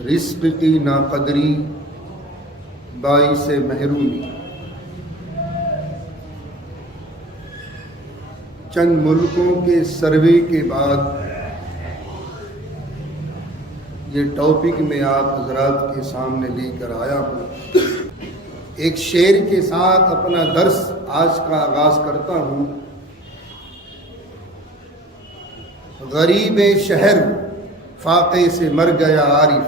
رزق کی ناقدری باعث محرومی۔ چند ملکوں کے سروے کے بعد یہ ٹاپک میں آپ حضرات کے سامنے لے کر آیا ہوں۔ ایک شعر کے ساتھ اپنا درس آج کا آغاز کرتا ہوں۔ غریب شہر فاقے سے مر گیا عارف،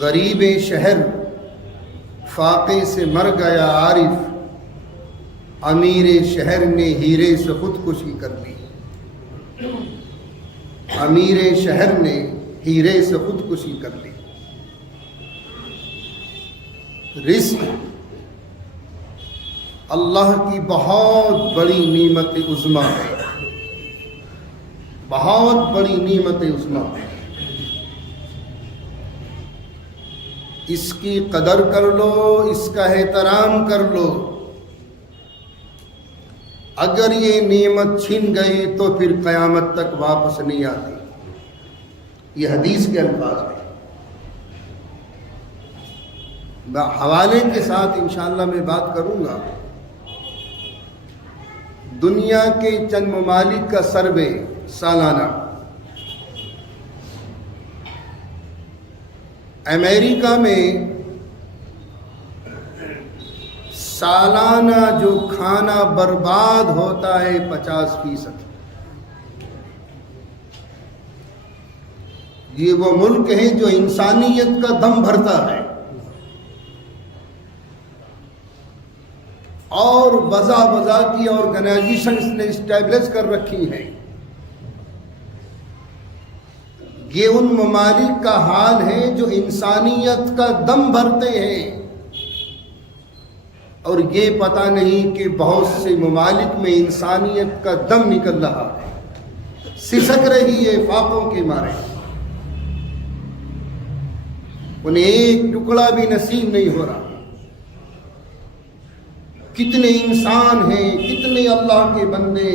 غریب شہر فاقے سے مر گیا عارف، امیر شہر نے ہیرے سے خودکشی کر لی، امیر شہر نے ہیرے سے خودکشی کر لی۔ رزق اللہ کی بہت بڑی نعمت عظمیٰ ہے، بہت بڑی نعمت عظمیٰ ہے۔ اس کی قدر کر لو، اس کا احترام کر لو۔ اگر یہ نعمت چھن گئی تو پھر قیامت تک واپس نہیں آتی۔ یہ حدیث کے الفاظ ہیں۔ حوالے کے ساتھ انشاءاللہ میں بات کروں گا۔ دنیا کے چند ممالک کا سروے سالانہ، امریکہ میں سالانہ جو کھانا برباد ہوتا ہے 50%۔ یہ وہ ملک ہے جو انسانیت کا دم بھرتا ہے، اور وضع کی آرگنائزیشنز نے اسٹیبلش کر رکھی ہیں۔ یہ ان ممالک کا حال ہے جو انسانیت کا دم بھرتے ہیں، اور یہ پتہ نہیں کہ بہت سے ممالک میں انسانیت کا دم نکل رہا ہے، سسک رہی ہے فاقوں کے مارے، انہیں ایک ٹکڑا بھی نصیب نہیں ہو رہا۔ کتنے انسان ہیں، کتنے اللہ کے بندے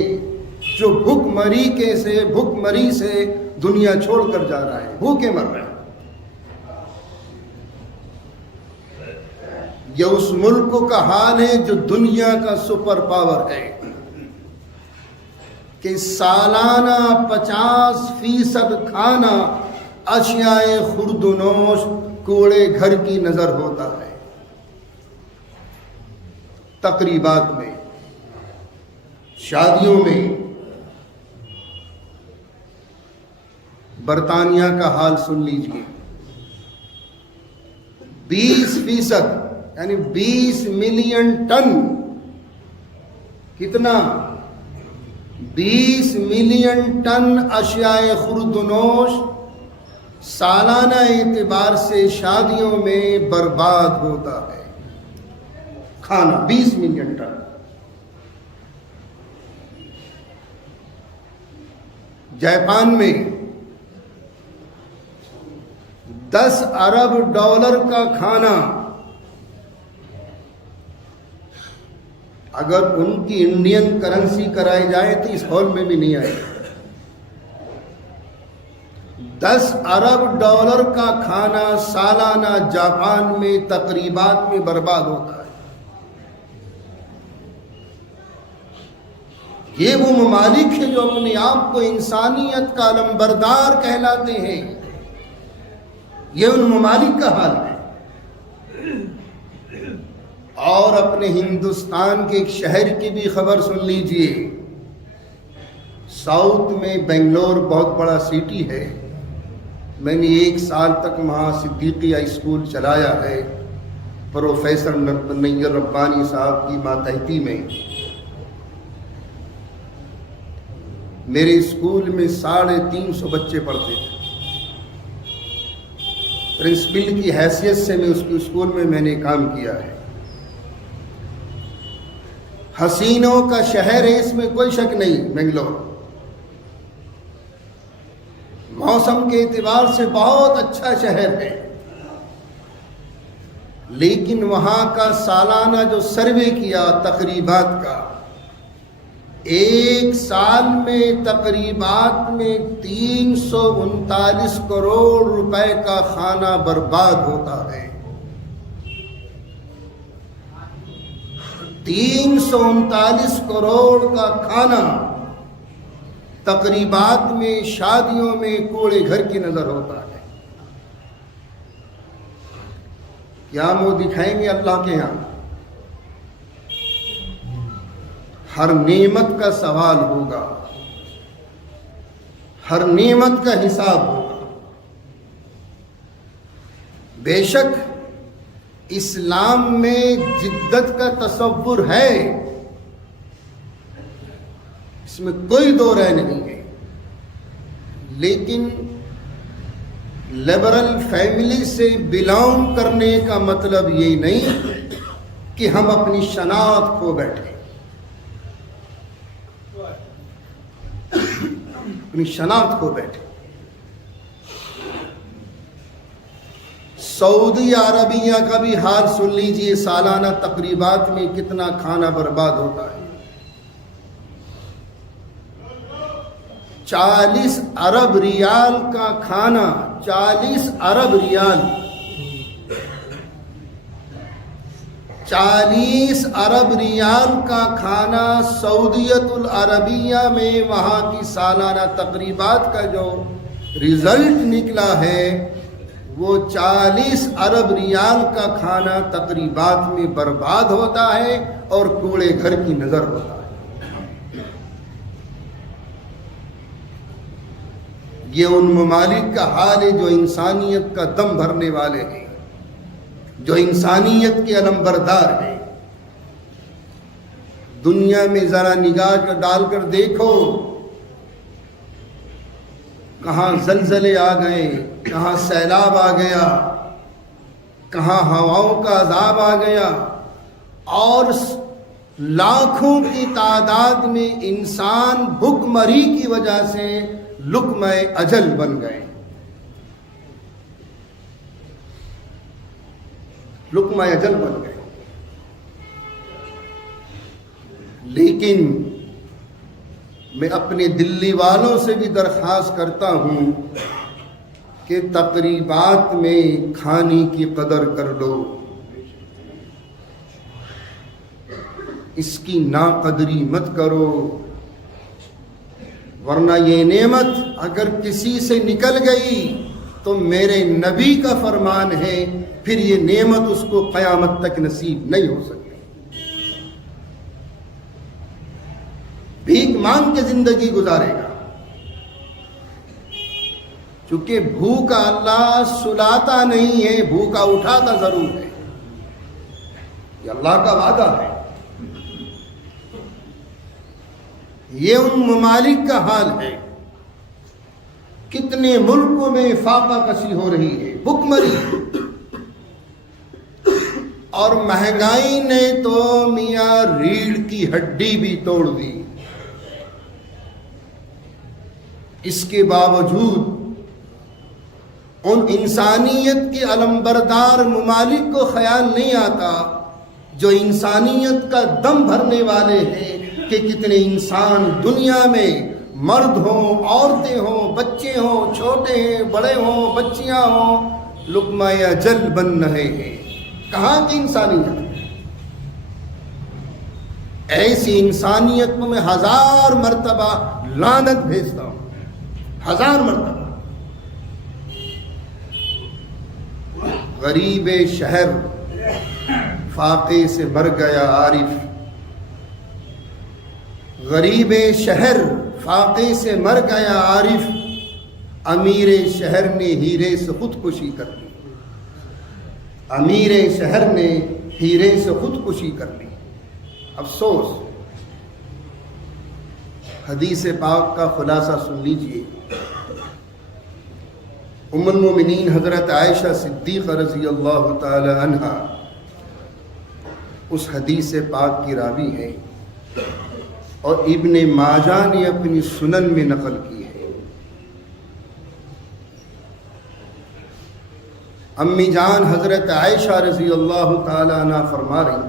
جو بھوک مری سے دنیا چھوڑ کر جا رہا ہے، بھوکے مر رہے ہیں۔ یہ اس ملک کا حال ہے جو دنیا کا سپر پاور ہے، کہ سالانہ 50% کھانا اشیاء خوردنوش کوڑے گھر کی نظر ہوتا ہے۔ تقریبات میں، شادیوں میں، برطانیہ کا حال سن لیجئے۔ 20% یعنی 20 ملین ٹن، کتنا؟ 20 ملین ٹن اشیاء خوردنوش سالانہ اعتبار سے شادیوں میں برباد ہوتا ہے۔ کھانا 20 ملین ٹن۔ جاپان میں $10 ارب کا کھانا، اگر ان کی انڈین کرنسی کرائی جائے تو اس ہال میں بھی نہیں آئے گا۔ $10 ارب کا کھانا سالانہ جاپان میں تقریبات میں برباد ہوتا ہے۔ یہ وہ ممالک ہیں جو اپنے آپ کو انسانیت کا علمبردار کہلاتے ہیں۔ یہ ان ممالک کا حال ہے۔ اور اپنے ہندوستان کے ایک شہر کی بھی خبر سن لیجئے۔ ساؤتھ میں بنگلور بہت بڑا سٹی ہے، میں نے 1 سال تک وہاں صدیقیہ اسکول چلایا ہے، پروفیسر نیر ربانی صاحب کی ماتحتی میں۔ میرے اسکول میں 350 بچے پڑھتے تھے۔ پرنسپل کی حیثیت سے میں اس اسکول میں نے کام کیا ہے۔ حسینوں کا شہر ہے، اس میں کوئی شک نہیں بنگلور۔ موسم کے اعتبار سے بہت اچھا شہر ہے، لیکن وہاں کا سالانہ جو سروے کیا تقریبات کا، ایک سال میں تقریبات میں 339 کروڑ روپے کا کھانا برباد ہوتا ہے۔ 339 کروڑ کا کھانا تقریبات میں، شادیوں میں کوڑے گھر کی نظر ہوتا ہے۔ کیا منہ دکھائیں گے اللہ کے یہاں؟ ہر نعمت کا سوال ہوگا، ہر نعمت کا حساب ہوگا۔ بے شک اسلام میں جدت کا تصور ہے، اس میں کوئی دو رائے نہیں ہے، لیکن لبرل فیملی سے بلانگ کرنے کا مطلب یہ نہیں کہ ہم اپنی شناخت کھو بیٹھے، اپنی شناخت کھو بیٹھے۔ سعودی عربیہ کا بھی حال سن لیجئے، سالانہ تقریبات میں کتنا کھانا برباد ہوتا ہے۔ 40 ارب ریال کا کھانا، 40 ارب ریال، 40 ارب ریال کا کھانا سعودیت العربیہ میں، وہاں کی سالانہ تقریبات کا جو رزلٹ نکلا ہے وہ 40 ارب ریال کا کھانا تقریبات میں برباد ہوتا ہے اور کوڑے گھر کی نظر ہوتا ہے۔ یہ ان ممالک کا حال ہے جو انسانیت کا دم بھرنے والے ہیں، جو انسانیت کے علمبردار ہیں۔ دنیا میں ذرا نگاہ ڈال کر دیکھو، کہاں زلزلے آ گئے، کہاں سیلاب آ گیا، کہاں ہواؤں کا عذاب آ گیا، اور لاکھوں کی تعداد میں انسان بھوک مری کی وجہ سے لقمہ اجل بن گئے، لقمہ اجل بن گئے۔ لیکن میں اپنے دلی والوں سے بھی درخواست کرتا ہوں کہ تقریبات میں کھانے کی قدر کر لو، اس کی ناقدری مت کرو، ورنہ یہ نعمت اگر کسی سے نکل گئی تو میرے نبی کا فرمان ہے پھر یہ نعمت اس کو قیامت تک نصیب نہیں ہو سکتی۔ بھیک مانگ کے زندگی گزارے گا، چونکہ بھوکا اللہ سلاتا نہیں ہے، بھوکا اٹھاتا ضرور ہے، یہ اللہ کا وعدہ ہے۔ یہ ان ممالک کا حال ہے، کتنے ملکوں میں فاقہ کشی ہو رہی ہے، بھوک مری، اور مہنگائی نے تو میاں ریڑھ کی ہڈی بھی توڑ دی۔ اس کے باوجود ان انسانیت کے علمبردار ممالک کو خیال نہیں آتا جو انسانیت کا دم بھرنے والے ہیں کہ کتنے انسان دنیا میں، مرد ہوں، عورتیں ہوں، بچے ہوں، چھوٹے ہیں، بڑے ہوں، بچیاں ہوں، لقمہ اجل بن رہے ہیں۔ کہاں کی انسانیت؟ ایسی انسانیت کو میں 1000 مرتبہ لعنت بھیجتا ہوں، 1000 مرتبہ۔ غریب شہر فاقے سے مر گیا عارف، غریب شہر فاقے سے مر گیا عارف، امیر شہر نے ہیرے سے خودکشی کر لی، امیر شہر نے ہیرے سے خودکشی کر لی۔ افسوس، حدیث پاک کا خلاصہ سن لیجئے۔ ام المومنین حضرت عائشہ صدیقہ رضی اللہ تعالی عنہا اس حدیث پاک کی راوی ہے، اور ابن ماجہ نے اپنی سنن میں نقل کی ہے۔ امی جان حضرت عائشہ رضی اللہ تعالی عنہ فرما رہی،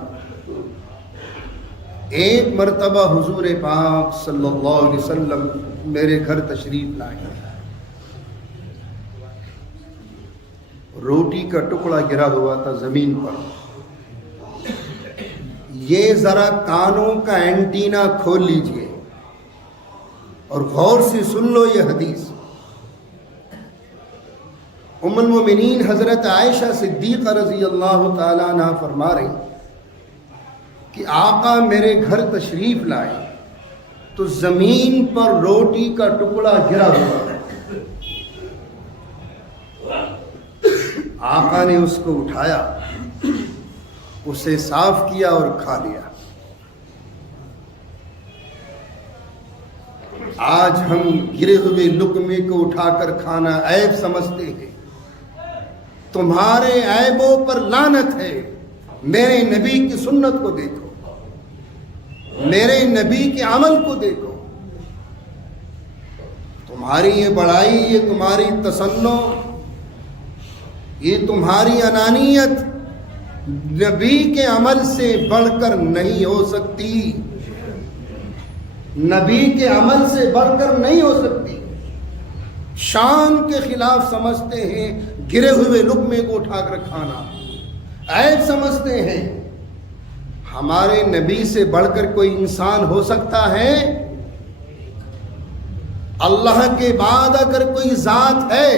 ایک مرتبہ حضور پاک صلی اللہ علیہ وسلم میرے گھر تشریف لائے، روٹی کا ٹکڑا گرا ہوا تھا زمین پر۔ یہ ذرا کانوں کا اینٹینا کھول لیجئے اور غور سے سن لو یہ حدیث۔ ام المومنین حضرت عائشہ صدیقہ رضی اللہ تعالیٰ عنہ فرما رہی کہ آقا میرے گھر تشریف لائے تو زمین پر روٹی کا ٹکڑا گرا ہوا ہے، آقا نے اس کو اٹھایا، اسے صاف کیا اور کھا لیا۔ آج ہم گرے ہوئے لقمے کو اٹھا کر کھانا عیب سمجھتے ہیں۔ تمہارے عیبوں پر لعنت ہے۔ میرے نبی کی سنت کو دیکھو، میرے نبی کے عمل کو دیکھو۔ تمہاری یہ بڑائی، یہ تمہاری تسنع، یہ تمہاری انانیت نبی کے عمل سے بڑھ کر نہیں ہو سکتی، نبی کے عمل سے بڑھ کر نہیں ہو سکتی۔ شان کے خلاف سمجھتے ہیں گرے ہوئے لقمے کو اٹھا کر کھانا، عیب سمجھتے ہیں۔ ہمارے نبی سے بڑھ کر کوئی انسان ہو سکتا ہے؟ اللہ کے بعد اگر کوئی ذات ہے،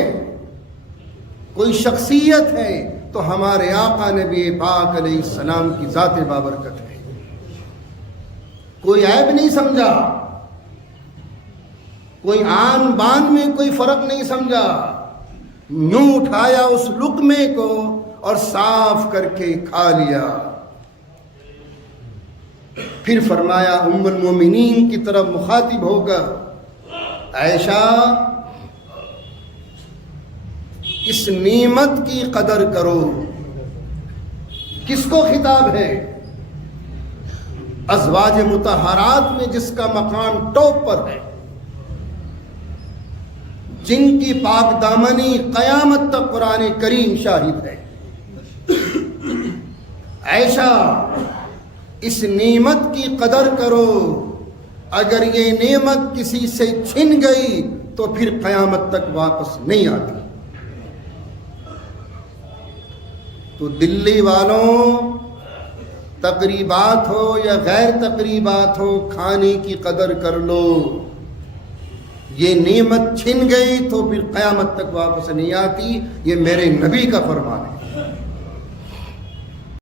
کوئی شخصیت ہے تو ہمارے آقا نبی پاک علیہ السلام کی ذات بابرکت ہے۔ کوئی عیب نہیں سمجھا، کوئی آن بان میں کوئی فرق نہیں سمجھا، یوں اٹھایا اس لقمے کو اور صاف کر کے کھا لیا۔ پھر فرمایا ام المومنین کی طرف مخاطب ہو کر، عائشہ اس نعمت کی قدر کرو۔ کس کو خطاب ہے؟ ازواج مطہرات میں جس کا مقام ٹاپ پر ہے، جن کی پاک دامنی قیامت تک قرآن کریم شاہد ہے۔ عائشہ اس نعمت کی قدر کرو، اگر یہ نعمت کسی سے چھن گئی تو پھر قیامت تک واپس نہیں آتی۔ تو دلی والوں، تقریبات ہو یا غیر تقریبات ہو، کھانے کی قدر کر لو۔ یہ نعمت چھن گئی تو پھر قیامت تک واپس نہیں آتی، یہ میرے نبی کا فرمان ہے۔